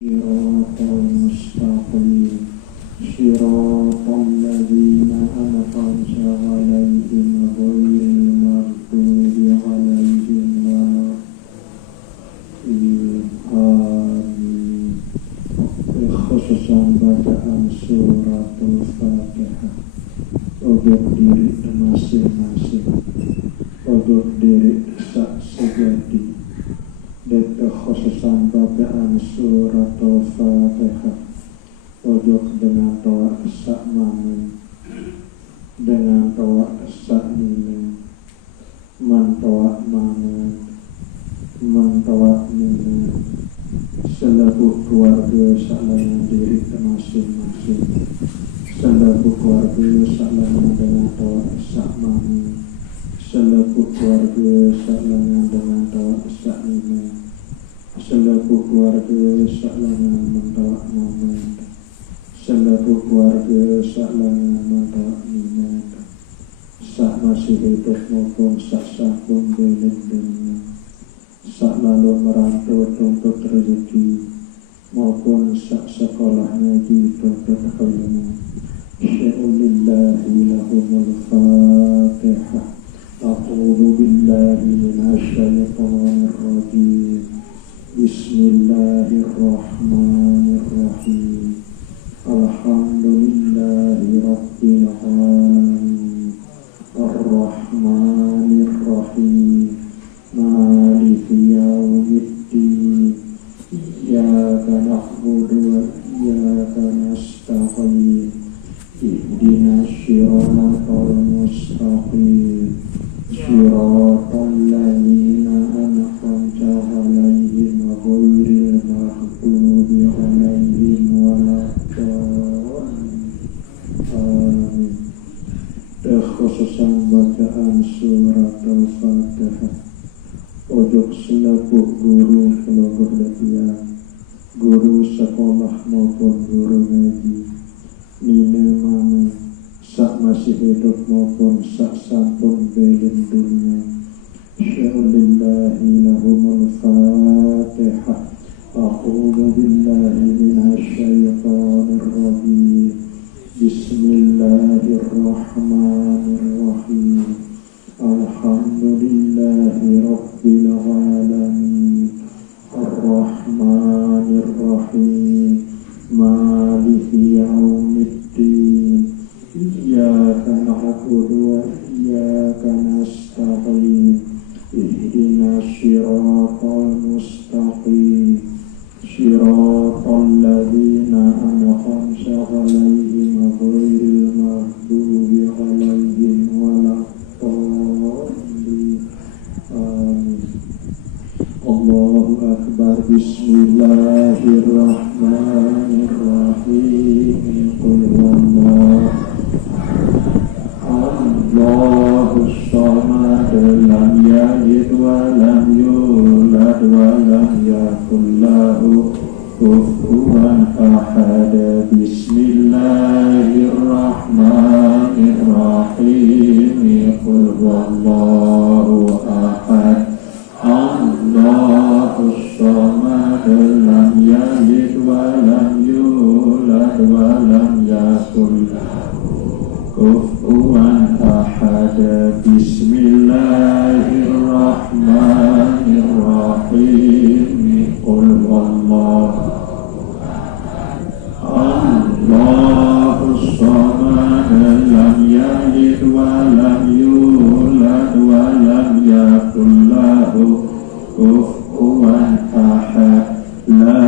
صراط المستقيم صراط الذين أنعمت عليهم غير المغضوب عليهم ولا الضالين. Khususan bacaan surat Al-Fatihah untuk diri masing-masing, untuk diri sejati. Dan kekhususan bacaan surat Al-Fatihah untuk dengan tawa sakmanen, dengan tawa sakminen, mantawa manen, mantawa minen, selaku keluarga saklana diri masing-masing, selaku keluarga saklana dengan tawa sakmanen, selaku keluarga saklana dengan tawa sakminen, selaku keluarga saklana mentawak momen, selaku keluarga saklana mentawak minen, sak masih hidup maupun sak sampun belit dunia, sak lalu merantau tuntut rezeki maupun sak sekolah ngaji tuntut ilmu. Sya'ulillahi lahumul fatihah. A'udzu billahi minasyaitonir rajim. Bismillahirrahmanirrahim. Alhamdulillahi rabbil alamin. Ar-Rahmanir-Rahim. Maliki yaumiddin. Iyyaka na'budu wa iyyaka nasta'in. Ihdinas siratal mustaqim. Siratal ladzina an'amta 'alaihim ghairil maghdubi 'alaihim waladdallin. Amin. Kekhususan bacaan surat Al-Fatihah untuk selaku guru kelompok dakwah, guru sekolah maupun guru ngaji, nina mama, sak masih hidup maupun sak sampun beling dunia. Sya'ulillahi lahumul fatihah. A'udzu billahi minasyaitonir rajim. Bismillahirrahmanirrahim. Alhamdulillahi rabbil alamin. Ar-Rahmanir-Rahim. Maliki yaumiddin. Iyyaka na'budu wa iyyaka nasta'in. Ihdinas siratal mustaqim. Siratal ladzina an'amta 'alaihim ghairil maghdubi 'alaihim waladdallin. Amin. Allahu akbar. Bismillahirrahmanirrahim. Qul huwallahu Allahus samad, lam yalid wa lam yulad wa lam yakul lahu kufuwan ahad. Bismillahirrahmanirrahim. Qul huwallahu ahad. Allahus samad, lam yalid wa lam yulad wa lam yakul kufuwan ahad. Bismillahirrahmanirrahim. Qul huwallahu Allahus samad, lam yalid wa lam yulad wa lam yakul lahu kufuwan ahad. La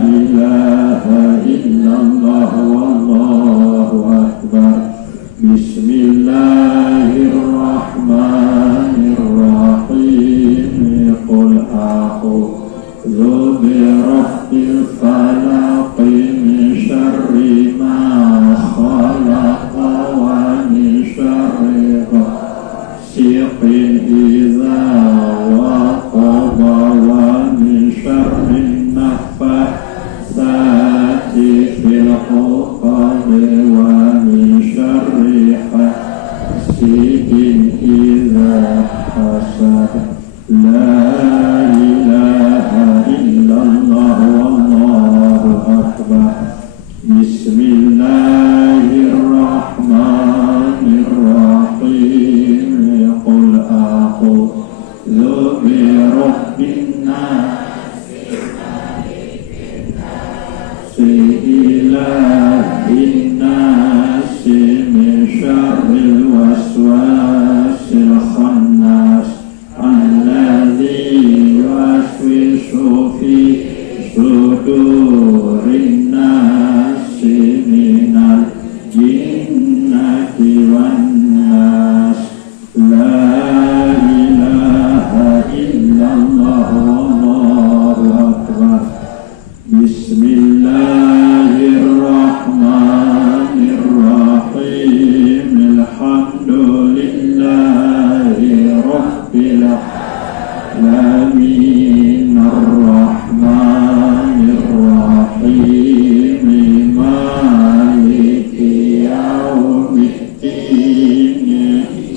ilaha illallah wallahu akbar. إله الناس من شر الوسواس الخناس الذي يوسوس في صدور الناس من الجنة والناس لا إله إلا الله والله أكبر بسم الله الرحمن الرحيم الحمد لله رب العالمين الرحمن الرحيم مالك يوم الدين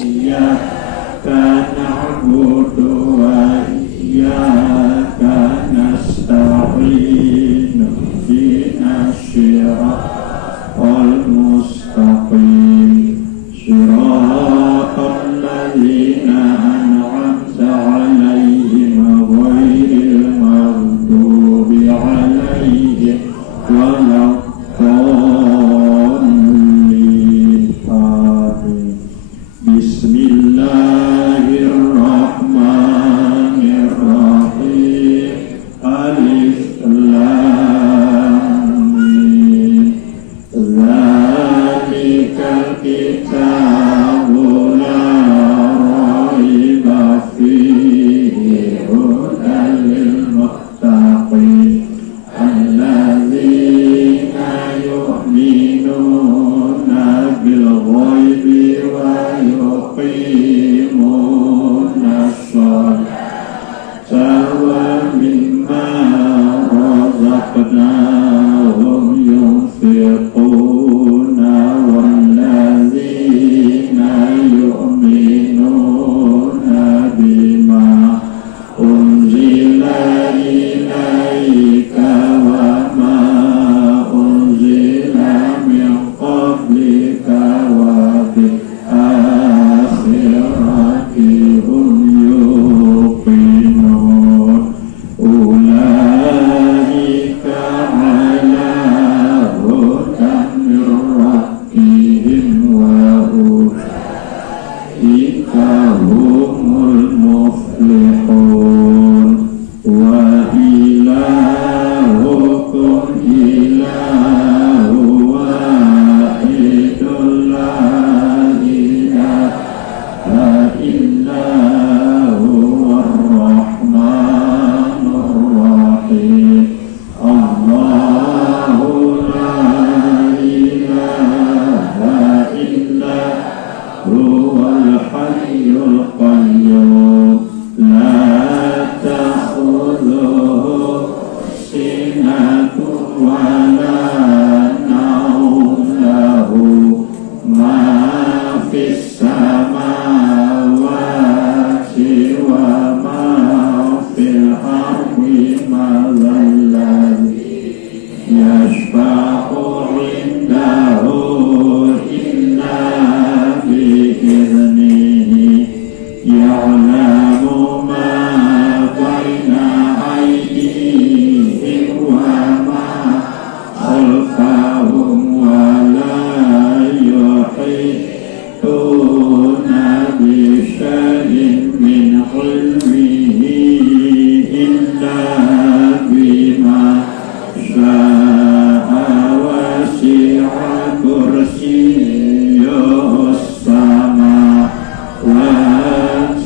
إياك نعبد وإياك نستعين اهدنا الصراط المستقيم صراط الذين أنعمت عليهم غير المغضوب عليهم ولا الضالين آمين بسم الله الرحمن الرحيم ألف لام ميم ذلك الكتاب لا ريب فيه هدى للمتقين الذين يؤمنون بالغيب ويقيمون الصلاة ومما رزقناهم ينفقون والذين يؤمنون بما أنزل إليك وما أنزل من قبلك وبالآخرة هم يوقنون أولئك على هدى من ربهم وأولئك هم المفلحون وإلهكم إله واحد لا إله إلا هو الرحمن الرحيم الله لا إله إلا هو الحي القيوم لا تأخذه سنة ولا نوم له ما في السماوات وما في الأرض من ذا الذي يشفع عنده إلا بإذنه يعلم ما بين أيديهم وما خلفهم ولا يحيطون بشيء من علمه إلا بما شاء وسع كرسيه السماوات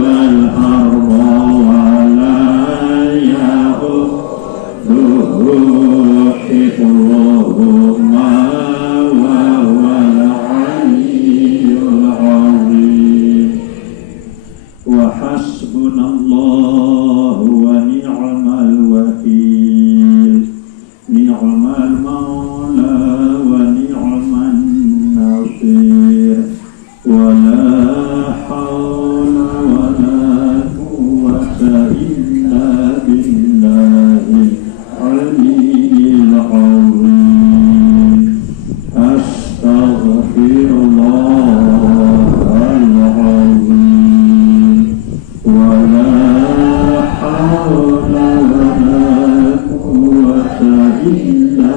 والأرض ولا يؤوده حفظهما وهو العلي العظيم وحسبنا الله ونعم الوكيل نعم المولى ونعم النصير ولا حول ولا قوة إلا بالله العلي العظيم أستغفر الله العظيم ولا حول ولا قوة إلا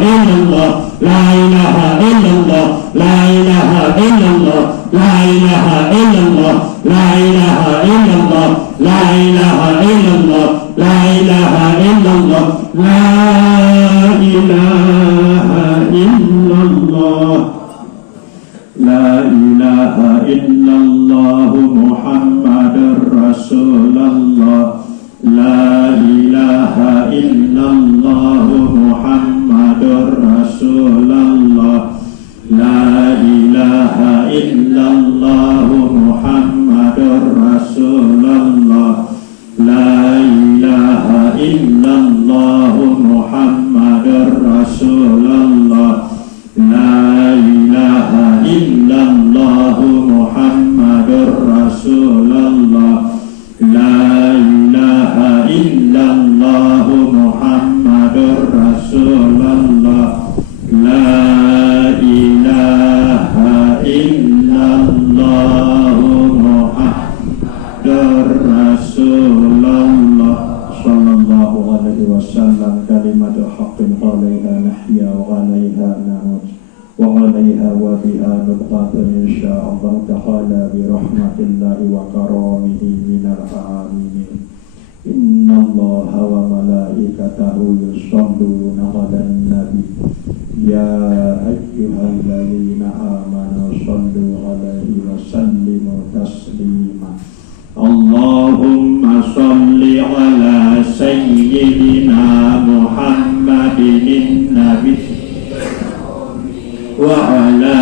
ilaha illallah, la ilaha illallah, la ilaha illallah, la ilaha illallah Muhammadur Rasulullah, la ilaha illallah Muhammadur Rasulullah, la ilaha illallah Muhammadur Rasulullah, la ilaha illallah Muhammadur Rasulullah, la ilaha illallah Muhammadur Rasulullah, la ilaha illallah Muhammadur Rasulullah, la ilaha illallah Muhammadur Rasulullah sallallahu alaihi wasallam. Kalimatu haqqin 'alaiha nahya wa 'alaiha namut wa 'alaiha wa biha nubqa insyaallah ta'ala bi rahmatillahi wa karamihi minal alamin. Innallaha wa malaikatahu yusholluna 'alan nabi ya ayyuhalladzina amanu shollu alaihi wa sallimu taslima. Allahumma sholli ala sayyidina Muhammadin nabi wa ala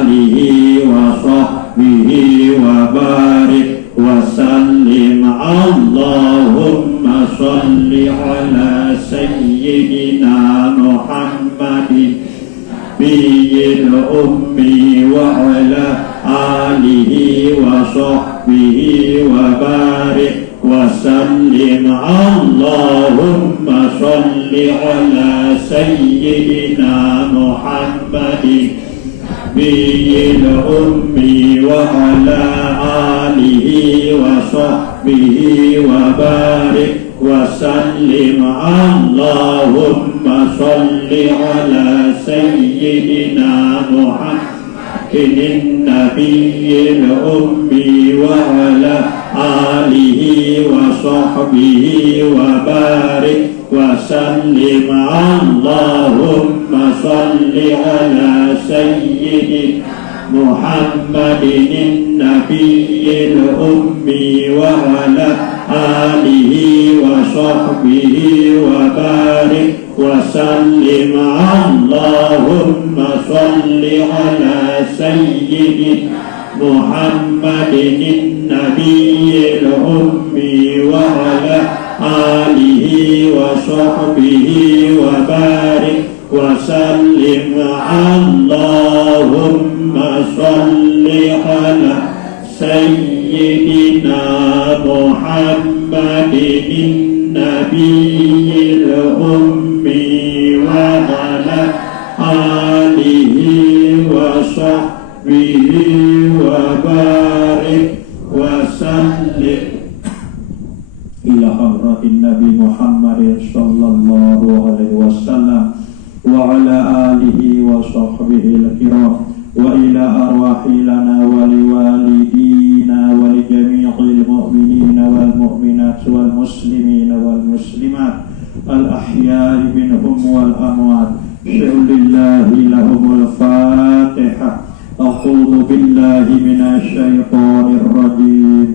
alihi wa sahbihi wa barik wa sallim. Allahumma sholli ala sayyidina Muhammadin nabiyil ummi wa ala alihi wa sahbihi wa barik wa sallim. Allahumma sholli ala sayyidina Muhammadin nabiyil ummi wa ala alihi wa sahbihi wa barik wa sallim. Allahumma sholli ala sayyidina Muhammadin nabiyil ummi wa ala alihi wa sahbihi wa barik wa sallim. Allahumma sholli ala sayyidina Muhammadin nabiyil ummi wa ala alihi wa sahbihi wa barik wa sallim. Allahumma sholli ala sayyidina Muhammadin nabiyil ummi wa ala alihi wa sahbihi wa barik wa sallim. Allahumma sholli ala sayyidina Muhammadin nabiyil ummi wa ala alihi wa sahbihi wa barik wa sallim. Ila hadratin Nabi Muhammadin sallallahu alaihi wasallam wa ala alihi wa sahbihi al-kiram wa ila arwahi lana wa liwalidina wa li jami'il mu'minina wal mu'minat wal muslimina wal muslimat al ahya'i minhum wal amwat. Syulillahi lahumul fatihah. A'udzu billahi minasy syaithanir rajim.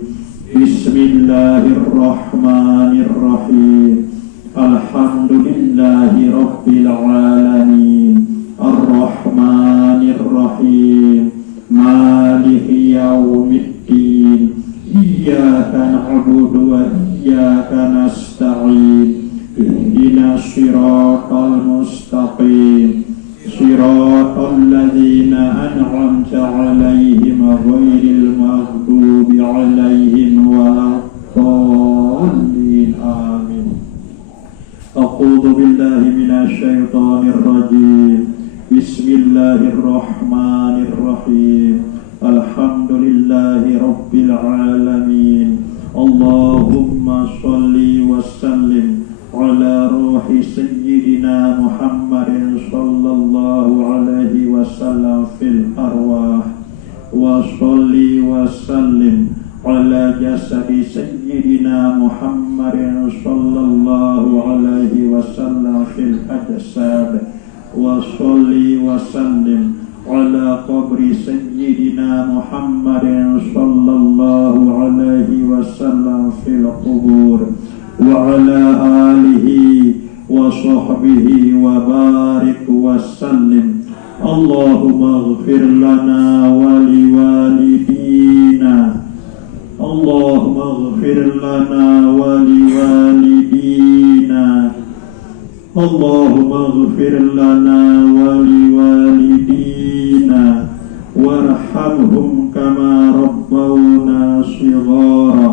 Bismillahirrahmanirrahim. Alhamdulillahi rabbil alamin. Ar-Rahmanir Rahim. Maliki yaumiddin. Iyyaka na'budu wa iyyaka nasta'in. Ihdinas siratal mustaqim. Siratal ladzina an'amta 'alaihim ghairil maghdubi 'alaihim waladdallin. Amin. A'udzu billahi minasy syaithanir rajim. Bismillahirrahmanirrahim. Alhamdulillahi rabbil alamin. Allahumma sholli wa sallim ala ruhi sayyidina Muhammadin sallallahu alaihi wasallam fil arwah wa sholli wa sallim ala jasadi sayyidina محمد صلى الله عليه وسلم في الأجساد وصلي وسلم على قبر سيدنا محمد صلى الله عليه وسلم في القبور وعلى آله وصحبه وبارك وسلم اللهم اغفر لنا ولوالدينا اللهم اغفر لنا ولوالدينا اللهم اغفر لنا ولوالدينا وارحمهم كما ربونا صغارا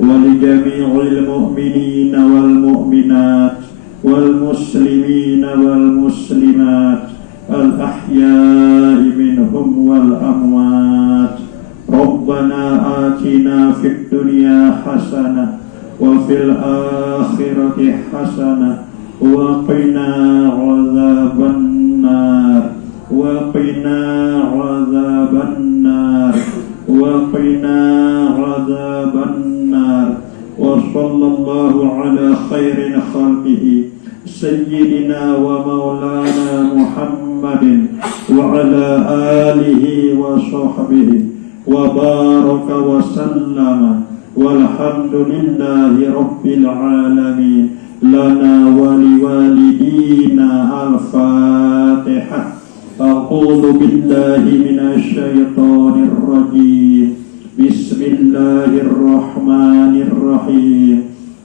ولجميع المؤمنين والمؤمنات والمسلمين والمسلمات الأحياء منهم والأموات ربنا آتنا في الدنيا حسنة وفي الآخرة حسنة وقنا عذاب النار وقنا عذاب النار وقنا عذاب النار وصلى الله على خير خلقه سيدنا ومولانا محمد وعلى آله وصحبه وبارك وسلم والحمد لله رب العالمين لنا ولوالدينا الفاتحة أعوذ بالله من الشيطان الرجيم بسم الله الرحمن الرحيم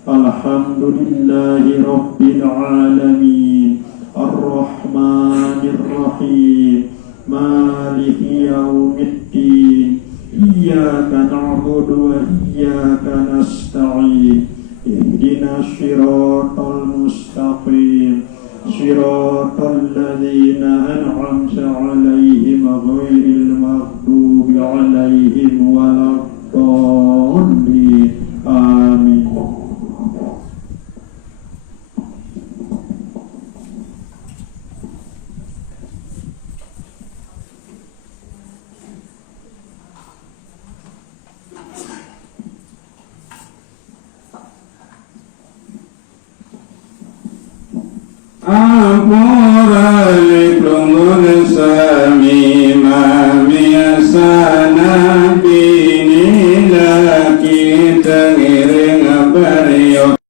الحمد لله رب العالمين الرحمن الرحيم مالك يوم الدين إياك نعبد وإياك نستعين اهدنا الصراط المستقيم صراط الذين أنعمت عليهم غير المغضوب عليهم ولا الضالين آمين Amen.